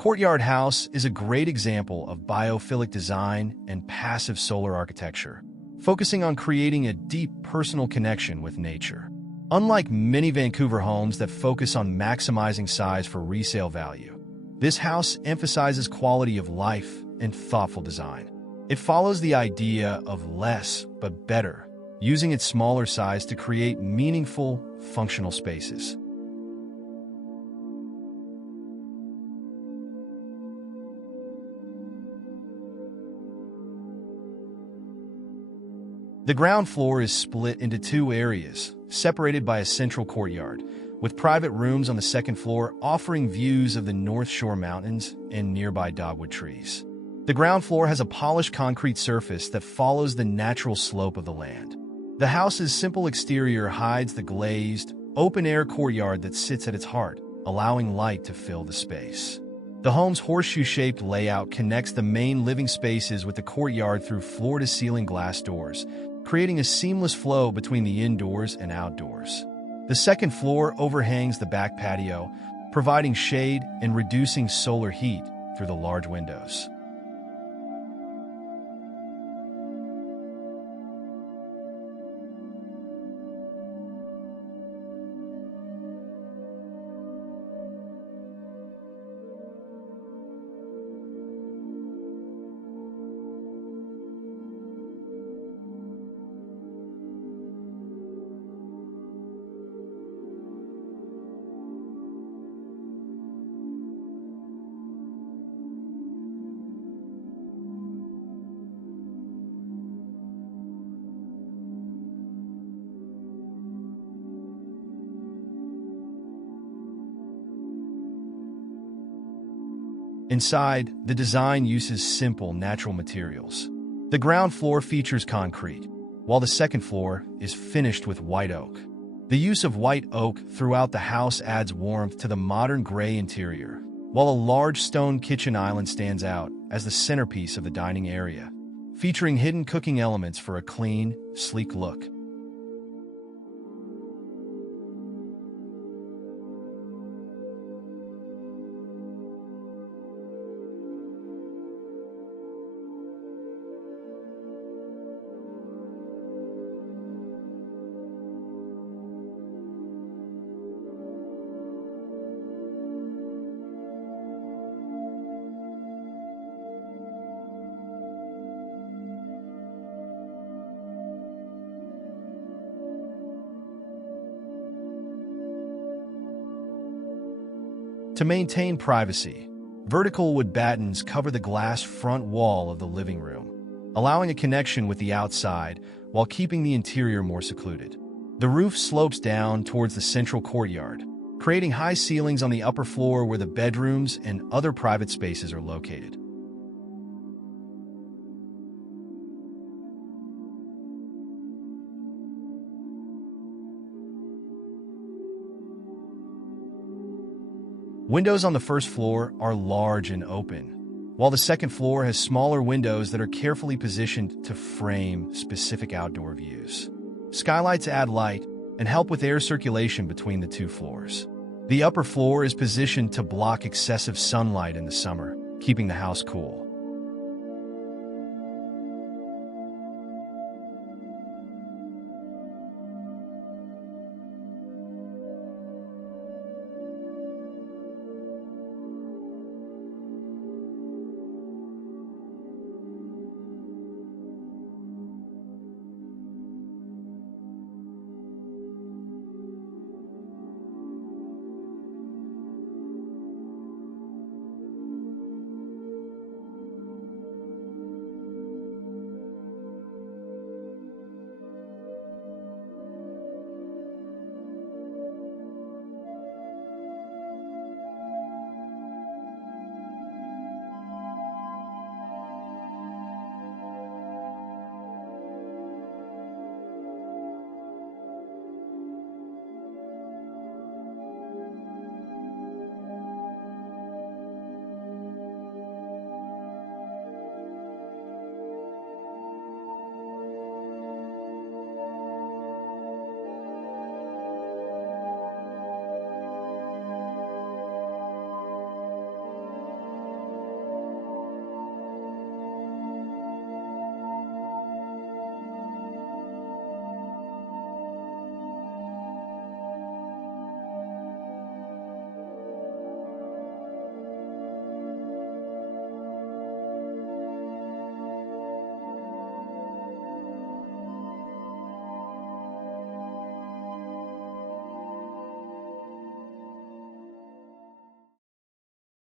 Courtyard House is a great example of biophilic design and passive solar architecture, focusing on creating a deep personal connection with nature. Unlike many Vancouver homes that focus on maximizing size for resale value, this house emphasizes quality of life and thoughtful design. It follows the idea of less but better, using its smaller size to create meaningful, functional spaces. The ground floor is split into two areas, separated by a central courtyard, with private rooms on the second floor offering views of the North Shore Mountains and nearby dogwood trees. The ground floor has a polished concrete surface that follows the natural slope of the land. The house's simple exterior hides the glazed, open-air courtyard that sits at its heart, allowing light to fill the space. The home's horseshoe-shaped layout connects the main living spaces with the courtyard through floor-to-ceiling glass doors, creating a seamless flow between the indoors and outdoors. The second floor overhangs the back patio, providing shade and reducing solar heat through the large windows. Inside, the design uses simple, natural materials. The ground floor features concrete, while the second floor is finished with white oak. The use of white oak throughout the house adds warmth to the modern gray interior, while a large stone kitchen island stands out as the centerpiece of the dining area, featuring hidden cooking elements for a clean, sleek look. To maintain privacy, vertical wood battens cover the glass front wall of the living room, allowing a connection with the outside while keeping the interior more secluded. The roof slopes down towards the central courtyard, creating high ceilings on the upper floor where the bedrooms and other private spaces are located. Windows on the first floor are large and open, while the second floor has smaller windows that are carefully positioned to frame specific outdoor views. Skylights add light and help with air circulation between the two floors. The upper floor is positioned to block excessive sunlight in the summer, keeping the house cool.